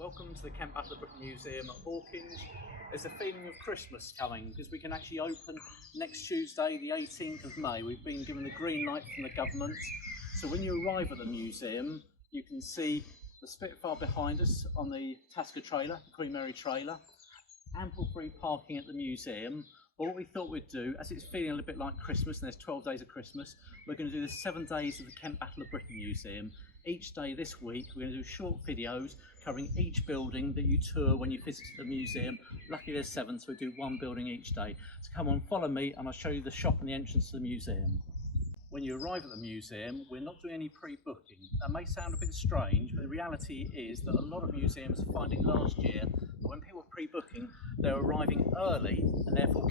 Welcome to the Kent Battle of Britain Museum at Hawkinge. There's a feeling of Christmas coming because we can actually open next Tuesday, the 18th of May. We've been given the green light from the government. So when you arrive at the museum, you can see the Spitfire behind us on the Tasker trailer, the Queen Mary trailer. Ample free parking at the museum. But what we thought we'd do, as it's feeling a little bit like Christmas and there's 12 days of Christmas, we're going to do the 7 days of the Kent Battle of Britain Museum. Each day this week we're going to do short videos covering each building that you tour when you visit the museum. Luckily there's 7, so we do 1 building each day. So come on, follow me and I'll show you the shop and the entrance to the museum. When you arrive at the museum, we're not doing any pre-booking. That may sound a bit strange, but the reality is that a lot of museums are finding last year that when people are pre-booking, they're arriving early and therefore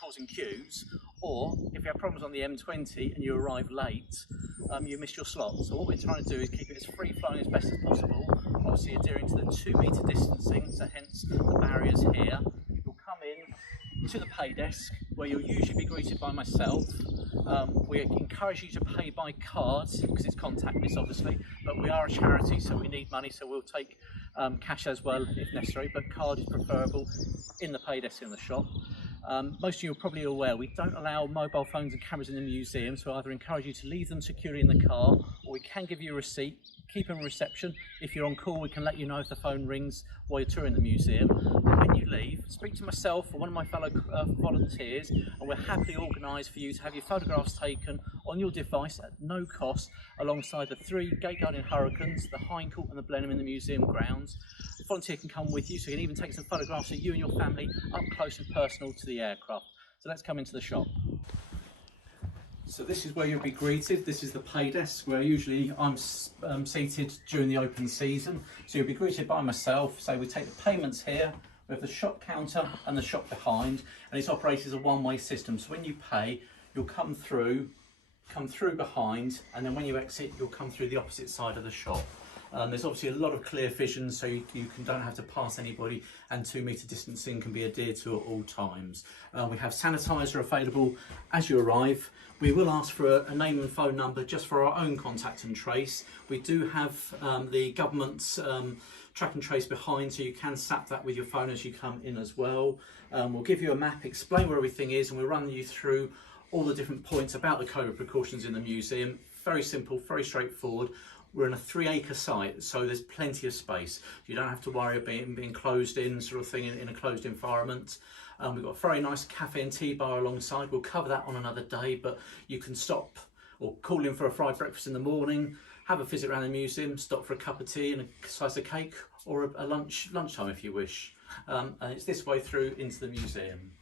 causing queues, or if you have problems on the M20 and you arrive late, you miss your slot. So what we're trying to do is keep it as free-flowing as best as possible, obviously adhering to the 2-metre distancing, so hence the barriers here. You'll come in to the pay desk where you'll usually be greeted by myself. We encourage you to pay by cards because it's contactless obviously, but we are a charity so we need money, so we'll take cash as well if necessary, but card is preferable in the pay desk in the shop. Most of you are probably aware we don't allow mobile phones and cameras in the museum, so I either encourage you to leave them securely in the car, or we can give you a receipt, keep them in reception. If you're on call, we can let you know if the phone rings while you're touring the museum. But when you leave, speak to myself or one of my fellow volunteers, and we'll happily organise for you to have your photographs taken on your device at no cost, alongside the 3 Gate Guardian Hurricanes, the Hawkinge and the Blenheim in the museum grounds. The volunteer can come with you, so you can even take some photographs of you and your family up close and personal to the aircraft. So let's come into the shop. So this is where you'll be greeted. This is the pay desk where usually I'm seated during the open season. So you'll be greeted by myself. So we take the payments here. We have the shop counter and the shop behind, and it's operated as a one-way system. So when you pay, you'll come through behind, and then when you exit, you'll come through the opposite side of the shop. There's obviously a lot of clear vision, so you don't have to pass anybody, and 2-metre distancing can be adhered to at all times. We have sanitizer available as you arrive. We will ask for a name and phone number just for our own contact and trace. We do have the government's track and trace behind, so you can sap that with your phone as you come in as well. We'll give you a map, explain where everything is, and we'll run you through all the different points about the COVID precautions in the museum. Very simple, very straightforward. We're in a 3-acre site, so there's plenty of space. You don't have to worry about being closed in sort of thing in a closed environment. We've got a very nice cafe and tea bar alongside. We'll cover that on another day, but you can stop or call in for a fried breakfast in the morning, have a visit around the museum, stop for a cup of tea and a slice of cake, or a lunchtime if you wish. And it's this way through into the museum.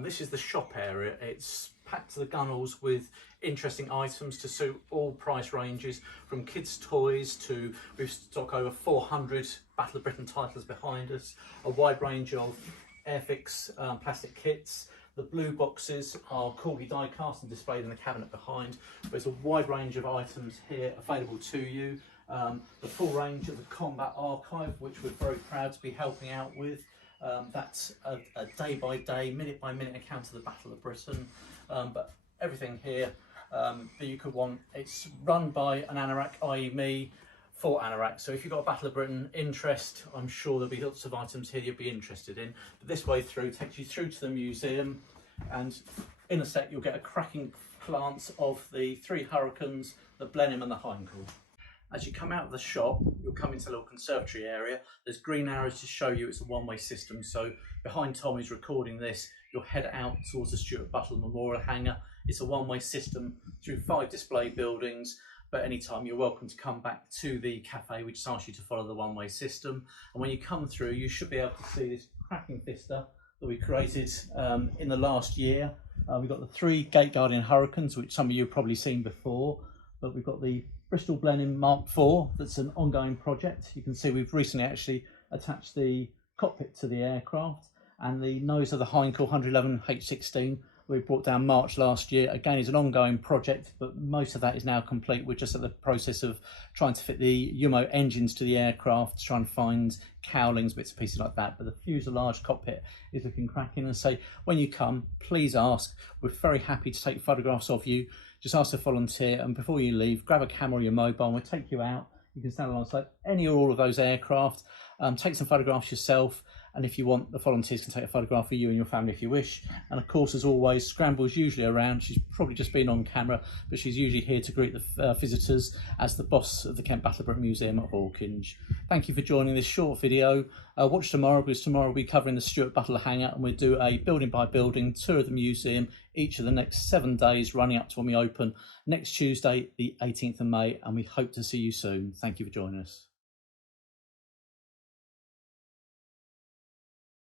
This is the shop area. It's packed to the gunnels with interesting items to suit all price ranges, from kids' toys to, we've stocked over 400 Battle of Britain titles behind us, a wide range of Airfix plastic kits. The blue boxes are Corgi die cast and displayed in the cabinet behind. There's a wide range of items here available to you. The full range of the Combat Archive, which we're very proud to be helping out with. That's a day-by-day, minute-by-minute account of the Battle of Britain. But everything here that you could want, it's run by an anorak, i.e. me, for anorak. So if you've got a Battle of Britain interest, I'm sure there'll be lots of items here you'll be interested in. But this way through takes you through to the museum, and in a sec you'll get a cracking glance of the 3 Hurricanes, the Blenheim and the Hawkinge. As you come out of the shop, you'll come into a little conservatory area. There's green arrows to show you it's a one-way system. So behind Tom who's recording this, you'll head out towards the Stuart Butler Memorial Hangar. It's a one-way system through 5 display buildings, but anytime you're welcome to come back to the cafe, which asks you to follow the one-way system. And when you come through, you should be able to see this cracking vista that we created in the last year. We've got the 3 Gate Guardian Hurricanes, which some of you have probably seen before, but we've got the Bristol Blenheim Mark IV, that's an ongoing project. You can see we've recently actually attached the cockpit to the aircraft, and the nose of the Hawkinge 111 H16 we brought down March last year. Again, is an ongoing project, but most of that is now complete. We're just at the process of trying to fit the UMO engines to the aircraft, to try and find cowlings, bits and pieces like that. But the fuselage cockpit is looking cracking. And so when you come, please ask. We're very happy to take photographs of you. Just ask to volunteer, and before you leave, grab a camera or your mobile and we'll take you out. You can stand alongside any or all of those aircraft, take some photographs yourself, and if you want, the volunteers can take a photograph of you and your family if you wish. And of course, as always, Scramble's usually around. She's probably just been on camera, but she's usually here to greet the visitors as the boss of the Kent Battleborough Museum at Hawkinge. Thank you for joining this short video. Watch tomorrow, because tomorrow we'll be covering the Stuart Battle hangar, and we'll do a building by building tour of the museum each of the next 7 days running up to when we open next Tuesday, the 18th of May, and we hope to see you soon. Thank you for joining us.